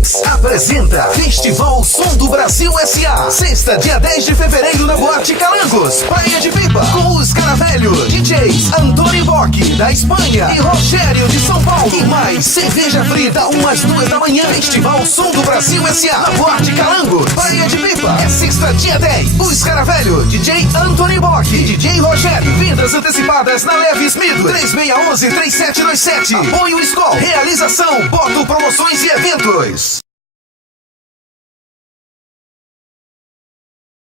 Mix apresenta Festival Som do Brasil S.A. Sexta, dia 10 de fevereiro na Boate Calangos, Praia de Pipa, com os Caravelho, DJs Antônio Bock, da Espanha, e Rogério, de São Paulo. E mais cerveja frita, umas 2 da manhã. Festival Som do Brasil S.A. na Boate Calangos, Praia de Pipa. É sexta, dia 10. Os Caravelho, DJ Antônio Bock, DJ Rogério. Vendas antecipadas na Leve Smith, 3611-3727. Apoio Skol. Realização Porto Promoções e Eventos.